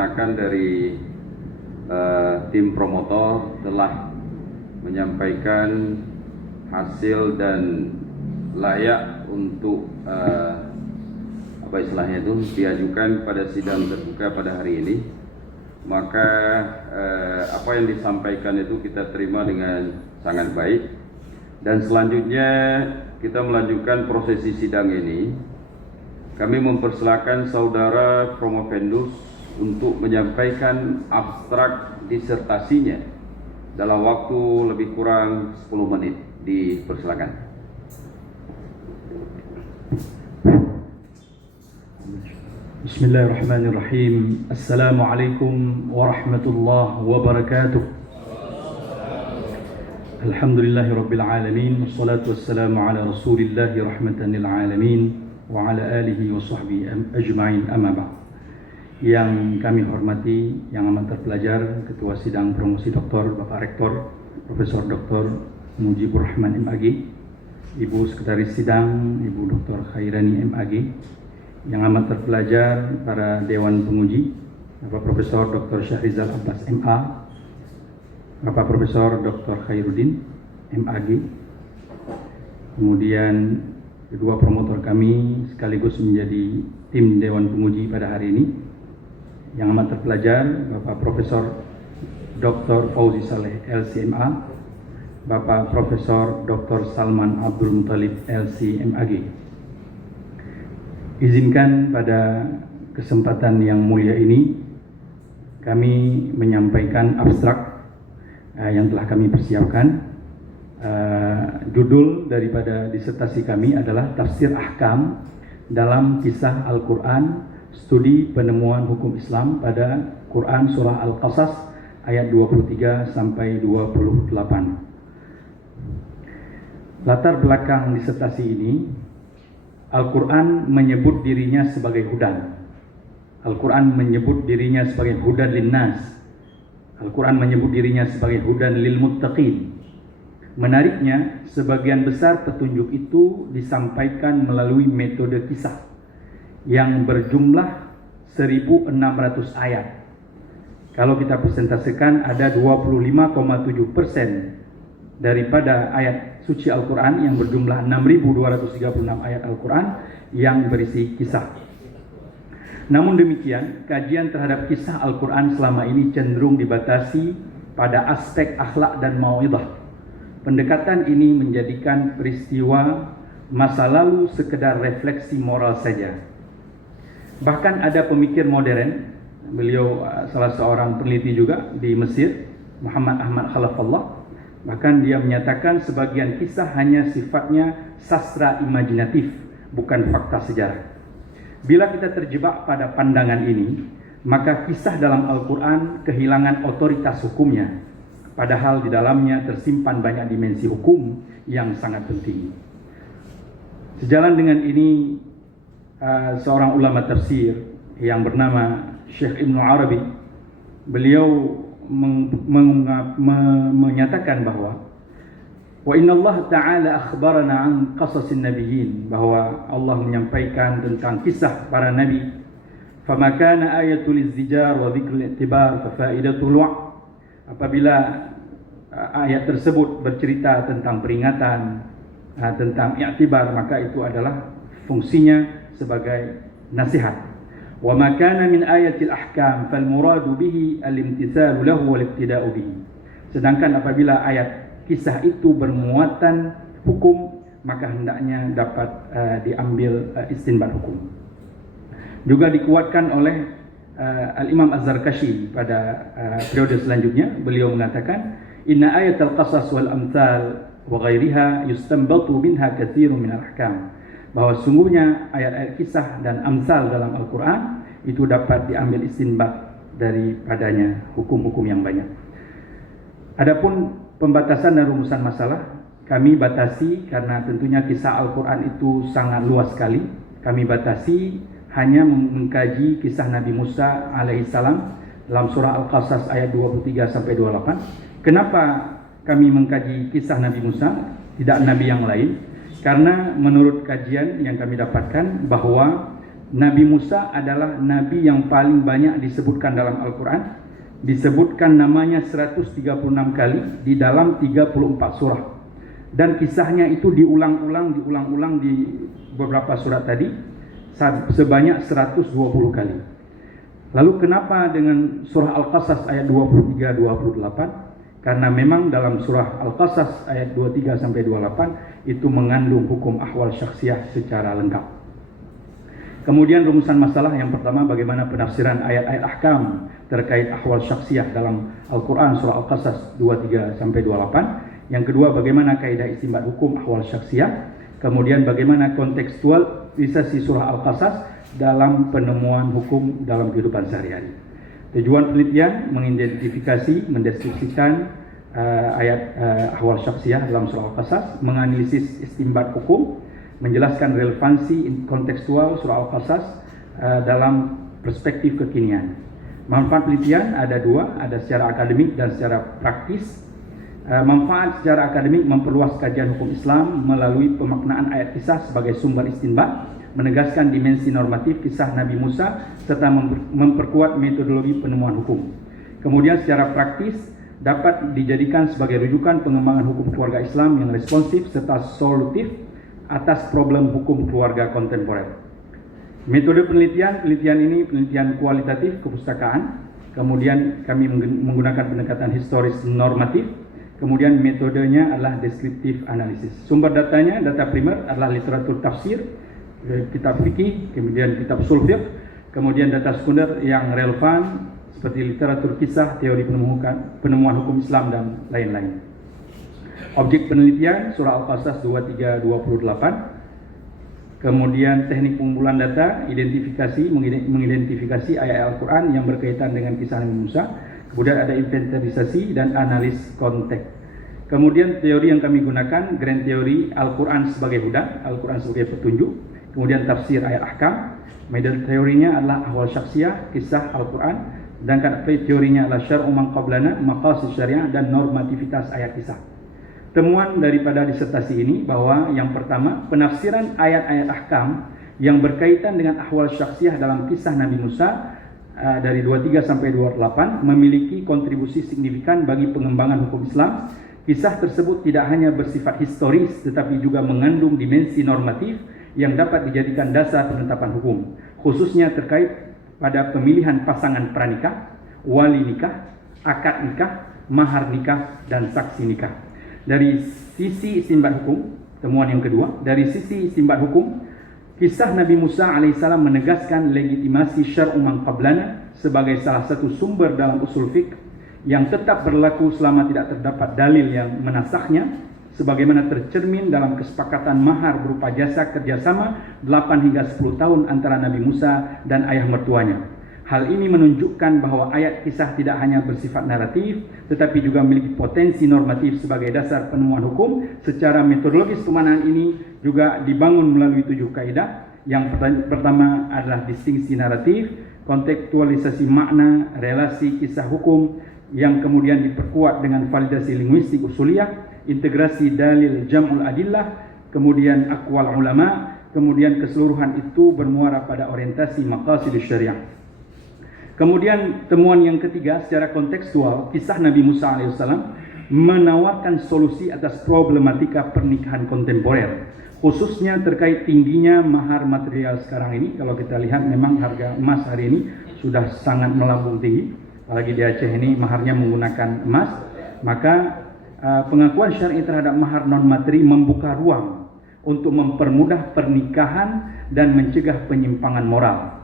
dikarenakan dari tim promotor telah menyampaikan hasil dan layak untuk diajukan pada sidang terbuka pada hari ini. Maka apa yang disampaikan itu kita terima dengan sangat baik, dan selanjutnya kita melanjutkan prosesi sidang ini. Kami mempersilakan saudara promovendus untuk menyampaikan abstrak disertasinya dalam waktu lebih kurang 10 menit. Dipersilakan. Bismillahirrahmanirrahim. Assalamualaikum warahmatullahi wabarakatuh. Alhamdulillahirabbil alamin, wassalatu wassalamu ala rasulillahi rahmatan lil alamin wa ala alihi wa sahbihi ajma'in, amma ba'd. Yang kami hormati, yang amat terpelajar, Ketua Sidang Promosi Doktor, Bapak Rektor Profesor Dr. Mujibur Rahman MAG, Ibu Sekretaris Sidang Ibu Dr. Khairani MAG, yang amat terpelajar para Dewan Penguji, Bapak Profesor Dr. Syahrizal Abbas MA, Bapak Profesor Dr. Khairuddin MAG, kemudian kedua promotor kami sekaligus menjadi tim Dewan Penguji pada hari ini, yang amat terpelajar Bapak Profesor Dr. Fauzi Saleh LCMA, Bapak Profesor Dr. Salman Abdul Muttalib LCMAG. Izinkan pada kesempatan yang mulia ini kami menyampaikan abstrak yang telah kami persiapkan. Judul daripada disertasi kami adalah Tafsir Ahkam dalam Kisah Al-Quran, Studi Penemuan Hukum Islam pada Quran Surah Al-Qasas ayat 23 sampai 28. Latar belakang disertasi ini, Al-Quran menyebut dirinya sebagai hudan. Al-Quran menyebut dirinya sebagai hudan linnas. Al-Quran menyebut dirinya sebagai hudan lil muttaqin. Menariknya, sebagian besar petunjuk itu disampaikan melalui metode kisah yang berjumlah 1.600 ayat. Kalau kita presentasikan, ada 25,7% daripada ayat suci Al-Quran yang berjumlah 6.236 ayat Al-Quran yang berisi kisah. Namun demikian, kajian terhadap kisah Al-Quran selama ini cenderung dibatasi pada aspek akhlak dan mau'idhah. Pendekatan ini menjadikan peristiwa masa lalu sekedar refleksi moral saja. Bahkan ada pemikir modern, beliau salah seorang peneliti juga di Mesir, Muhammad Ahmad Khalafallah, bahkan dia menyatakan sebagian kisah hanya sifatnya sastra imajinatif, bukan fakta sejarah. Bila kita terjebak pada pandangan ini, maka kisah dalam Al-Quran kehilangan otoritas hukumnya, padahal di dalamnya tersimpan banyak dimensi hukum yang sangat penting. Sejalan dengan ini, seorang ulama tafsir yang bernama Syekh Ibnu Arabi, beliau menyatakan bahwa wa inna Allah ta'ala akhbarana an qasasin nabiyyin, bahwa Allah menyampaikan tentang kisah para nabi. Fama kana ayatul izdijar wa dzikrul i'tibar fa faidatul wa'. Apabila ayat tersebut bercerita tentang peringatan, tentang i'tibar, maka itu adalah fungsinya sebagai nasihat. Wa ma kana min ayatil ahkam fal muradu bihi al-imtithalu lahu wal iqtida'u bihi. Sedangkan apabila ayat kisah itu bermuatan hukum, maka hendaknya dapat diambil istinbat hukum. Juga dikuatkan oleh Al-Imam Az-Zarkashi pada periode selanjutnya. Beliau mengatakan, inna ayatal qasas wal amthal wa ghairiha yustanbatu minha katsirun min al-ahkam, bahwa sungguhnya ayat-ayat kisah dan amsal dalam Al-Quran itu dapat diambil istinbat daripadanya hukum-hukum yang banyak. Adapun pembatasan dan rumusan masalah kami batasi, karena tentunya kisah Al-Quran itu sangat luas sekali. Kami batasi hanya mengkaji kisah Nabi Musa alaihissalam dalam surah Al-Qasas ayat 23 sampai 28. Kenapa kami mengkaji kisah Nabi Musa, tidak nabi yang lain? Karena menurut kajian yang kami dapatkan bahwa Nabi Musa adalah nabi yang paling banyak disebutkan dalam Al-Quran. Disebutkan namanya 136 kali di dalam 34 surah. Dan kisahnya itu diulang-ulang di beberapa surat tadi sebanyak 120 kali. Lalu kenapa dengan surah Al-Qasas ayat 23-28? Karena memang dalam surah Al-Qasas ayat 23-28 itu mengandung hukum ahwal syakhsiyah secara lengkap. Kemudian rumusan masalah yang pertama, bagaimana penafsiran ayat-ayat ahkam terkait ahwal syakhsiyah dalam Al-Quran surah Al-Qasas 23-28. Yang kedua, bagaimana kaidah istinbat hukum ahwal syakhsiyah. Kemudian bagaimana kontekstualisasi surah Al-Qasas dalam penemuan hukum dalam kehidupan sehari-hari. Tujuan penelitian mengidentifikasi, mendeskripsikan ayat ahwal syakhsiyah dalam surah Al-Qasas, menganalisis istinbat hukum, menjelaskan relevansi kontekstual surah Al-Qasas dalam perspektif kekinian. Manfaat penelitian ada dua, ada secara akademik dan secara praktis. Manfaat secara akademik memperluas kajian hukum Islam melalui pemaknaan ayat kisah sebagai sumber istinbat, menegaskan dimensi normatif kisah Nabi Musa, serta memperkuat metodologi penemuan hukum. Kemudian secara praktis dapat dijadikan sebagai rujukan pengembangan hukum keluarga Islam yang responsif serta solutif atas problem hukum keluarga kontemporer. Metode penelitian ini penelitian kualitatif kepustakaan, kemudian kami menggunakan pendekatan historis normatif, kemudian metodenya adalah deskriptif analisis. Sumber datanya, data primer adalah literatur tafsir, kitab fikih, kemudian kitab ushul fiqh, kemudian data sekunder yang relevan seperti literatur kisah, teori penemuan hukum Islam dan lain-lain. Objek penelitian surah Al-Qasas 23-28. Kemudian teknik pengumpulan data, mengidentifikasi ayat Al-Quran yang berkaitan dengan kisah Nabi Musa. Kemudian ada inventarisasi dan analis konteks. Kemudian teori yang kami gunakan, grand teori Al-Quran sebagai hudan, Al-Quran sebagai petunjuk. Kemudian tafsir ayat ahkam. Middle teorinya adalah ahwal syakhsiyah, kisah Al-Quran. Sedangkan teorinya adalah syar'u man qablana, maqasid syariah dan normativitas ayat kisah. Temuan daripada disertasi ini bahwa yang pertama, penafsiran ayat-ayat ahkam yang berkaitan dengan ahwal syakhsiyah dalam kisah Nabi Musa dari 23 sampai 28 memiliki kontribusi signifikan bagi pengembangan hukum Islam. Kisah tersebut tidak hanya bersifat historis tetapi juga mengandung dimensi normatif yang dapat dijadikan dasar penetapan hukum, khususnya terkait pada pemilihan pasangan pranikah, wali nikah, akad nikah, mahar nikah, dan saksi nikah. Dari sisi istinbat hukum, temuan yang kedua, dari sisi istinbat hukum, kisah Nabi Musa alaihissalam menegaskan legitimasi syar'u man qablana sebagai salah satu sumber dalam usul fiqh yang tetap berlaku selama tidak terdapat dalil yang menasahnya, sebagaimana tercermin dalam kesepakatan mahar berupa jasa kerjasama 8 hingga 10 tahun antara Nabi Musa dan ayah mertuanya. Hal ini menunjukkan bahwa ayat kisah tidak hanya bersifat naratif, tetapi juga memiliki potensi normatif sebagai dasar penemuan hukum. Secara metodologis pemaknaan ini juga dibangun melalui 7 kaidah. Yang pertama adalah distingsi naratif, kontekstualisasi makna, relasi kisah hukum, yang kemudian diperkuat dengan validasi linguistik usuliyah, integrasi dalil jam'ul adillah, kemudian aqwal ulama, kemudian keseluruhan itu bermuara pada orientasi maqasid syariah. Kemudian temuan yang ketiga, secara kontekstual, kisah Nabi Musa alaihissalam menawarkan solusi atas problematika pernikahan kontemporer, khususnya terkait tingginya mahar material sekarang ini. Kalau kita lihat memang harga emas hari ini sudah sangat melambung tinggi, apalagi di Aceh ini maharnya menggunakan emas. Maka pengakuan syar'i terhadap mahar non materi membuka ruang untuk mempermudah pernikahan dan mencegah penyimpangan moral.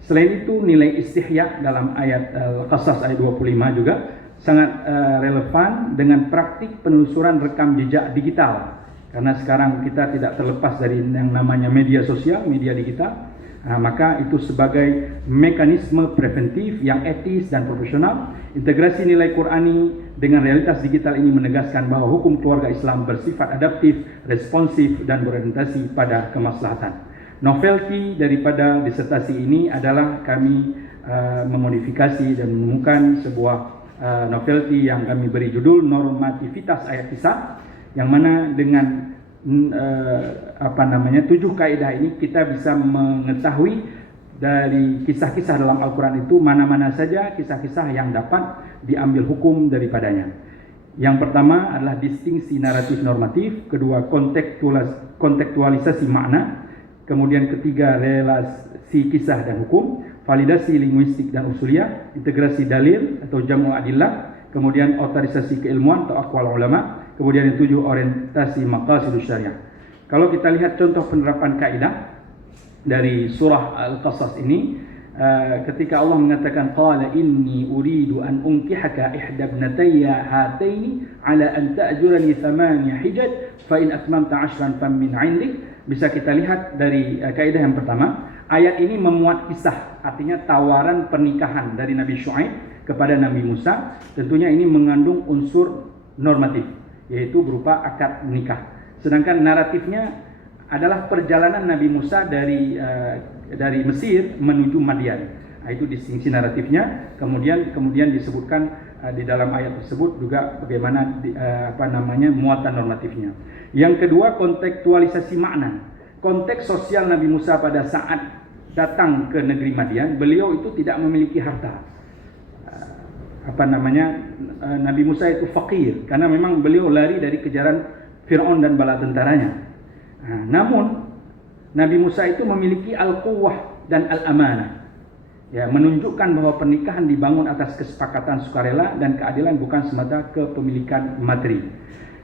Selain itu, nilai istihya dalam ayat Al-Qasas ayat 25 juga sangat relevan dengan praktik penelusuran rekam jejak digital. Karena sekarang kita tidak terlepas dari yang namanya media sosial, media digital. Maka itu sebagai mekanisme preventif yang etis dan profesional. Integrasi nilai Qur'ani dengan realitas digital ini menegaskan bahwa hukum keluarga Islam bersifat adaptif, responsif, dan berorientasi pada kemaslahatan. Novelty daripada disertasi ini adalah kami memodifikasi dan menemukan sebuah novelty yang kami beri judul normativitas ayat kisah, yang mana dengan 7 kaidah ini kita bisa mengetahui dari kisah-kisah dalam Al-Quran itu mana-mana saja kisah-kisah yang dapat diambil hukum daripadanya. Yang pertama adalah distingsi naratif normatif, kedua kontekstualisasi makna, kemudian ketiga relasi kisah dan hukum, validasi linguistik dan usuliyah, integrasi dalil atau jamu adillah, kemudian otorisasi keilmuan atau aqwal ulama, kemudian yang tujuh orientasi maqasidus syariah. Kalau kita lihat contoh penerapan kaidah dari surah Al-Qasas ini, ketika Allah mengatakan qala inni uridu an unkihaka ihda ibnatayya hataini ala an ta'jurani thamaniya hijaj fa in atmamta 'ashran fam min 'indik, bisa kita lihat dari kaidah yang pertama, ayat ini memuat kisah, artinya tawaran pernikahan dari Nabi Syuaib kepada Nabi Musa. Tentunya ini mengandung unsur normatif, yaitu berupa akad nikah. Sedangkan naratifnya adalah perjalanan Nabi Musa dari Mesir menuju Madian. Itu distingsi naratifnya. Kemudian disebutkan di dalam ayat tersebut juga bagaimana muatan normatifnya. Yang kedua, kontekstualisasi makna. Konteks sosial Nabi Musa pada saat datang ke negeri Madian, beliau itu tidak memiliki harta. Nabi Musa itu fakir karena memang beliau lari dari kejaran Fir'aun dan bala tentaranya. Namun Nabi Musa itu memiliki al-quwwah dan al-amanah, ya, menunjukkan bahwa pernikahan dibangun atas kesepakatan sukarela dan keadilan, bukan semata kepemilikan materi.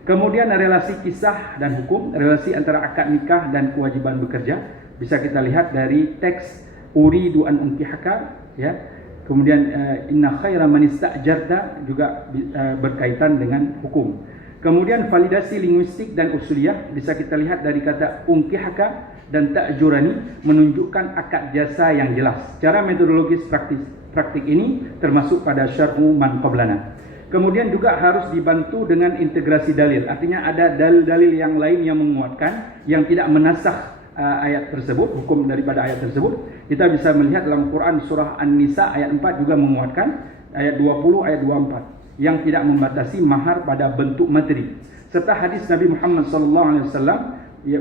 Kemudian relasi kisah dan hukum, relasi antara akad nikah dan kewajiban bekerja, bisa kita lihat dari teks uridu an unkihaka, ya. Kemudian inna khaira man ista'jarta juga berkaitan dengan hukum. Kemudian validasi linguistik dan usuliyah, bisa kita lihat dari kata unkihaka dan ta'jurani, menunjukkan akad jasa yang jelas. Cara metodologis praktik ini termasuk pada syar'u man qablana. Kemudian juga harus dibantu dengan integrasi dalil, artinya ada dalil-dalil yang lain yang menguatkan, yang tidak menasakh ayat tersebut, hukum daripada ayat tersebut. Kita bisa melihat dalam Quran surah An-Nisa ayat 4 juga menguatkan, ayat 20, ayat 24. Yang tidak membatasi mahar pada bentuk materi, serta hadis Nabi Muhammad SAW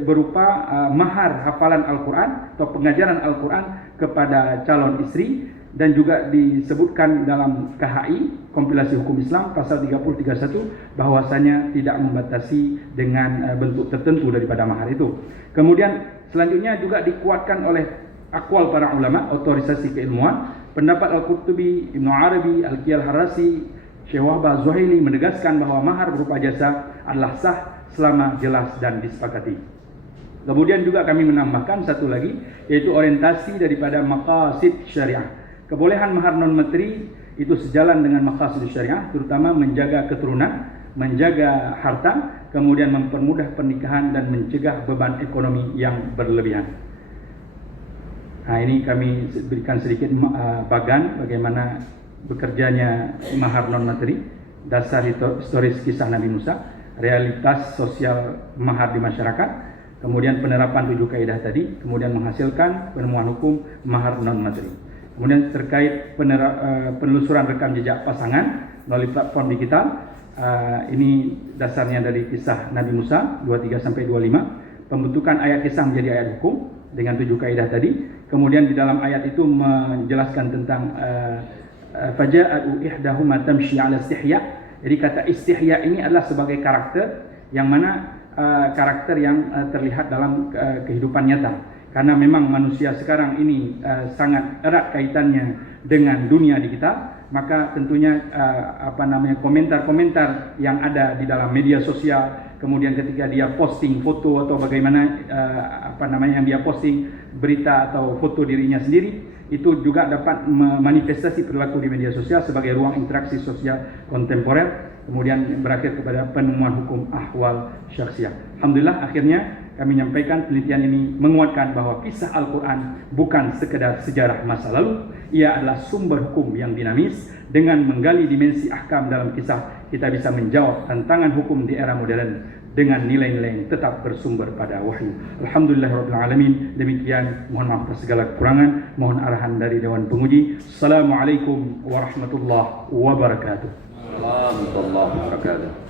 berupa mahar hafalan Al-Quran atau pengajaran Al-Quran kepada calon istri, dan juga disebutkan dalam KHI kompilasi hukum Islam pasal 30-31 bahwasanya tidak membatasi dengan bentuk tertentu daripada mahar itu. Kemudian selanjutnya juga dikuatkan oleh aqwal para ulama, otorisasi keilmuan, pendapat Al-Qurtubi, Ibnu Arabi, Al-Qiyal Harrasi, Syekh Wahbah Zuhaili menegaskan bahwa mahar berupa jasa adalah sah selama jelas dan disepakati. Kemudian juga kami menambahkan satu lagi, yaitu orientasi daripada maqasid syariah. Kebolehan mahar non materi itu sejalan dengan maqasid syariah, terutama menjaga keturunan, menjaga harta, kemudian mempermudah pernikahan dan mencegah beban ekonomi yang berlebihan. Ini kami berikan sedikit bagan bagaimana bekerjanya mahar non materi, dasar historis kisah Nabi Musa, realitas sosial mahar di masyarakat, kemudian penerapan 7 kaidah tadi, kemudian menghasilkan penemuan hukum mahar non materi. Kemudian terkait penelusuran rekam jejak pasangan melalui platform digital, ini dasarnya dari kisah Nabi Musa 23 sampai 25, pembentukan ayat kisah menjadi ayat hukum dengan 7 kaidah tadi. Kemudian di dalam ayat itu menjelaskan tentang faja'atu ihdahuma tamshi 'ala istihya. Jadi kata istihya ini adalah sebagai karakter yang mana karakter yang terlihat dalam kehidupan nyata. Karena memang manusia sekarang ini sangat erat kaitannya dengan dunia digital, maka tentunya komentar-komentar yang ada di dalam media sosial, kemudian ketika dia posting foto atau bagaimana yang dia posting berita atau foto dirinya sendiri, itu juga dapat memanifestasi perilaku di media sosial sebagai ruang interaksi sosial kontemporer, kemudian berakhir kepada penemuan hukum ahwal syakhsiyah. Alhamdulillah, akhirnya kami menyampaikan penelitian ini menguatkan bahwa kisah Al-Quran bukan sekedar sejarah masa lalu, ia adalah sumber hukum yang dinamis. Dengan menggali dimensi ahkam dalam kisah, kita bisa menjawab tantangan hukum di era modern dengan nilai-nilai yang tetap bersumber pada wahyu. Alhamdulillahirrahmanirrahim. Demikian, mohon maaf atas segala kekurangan, mohon arahan dari Dewan Penguji. Assalamualaikum warahmatullahi wabarakatuh. Warahmatullahi wabarakatuh.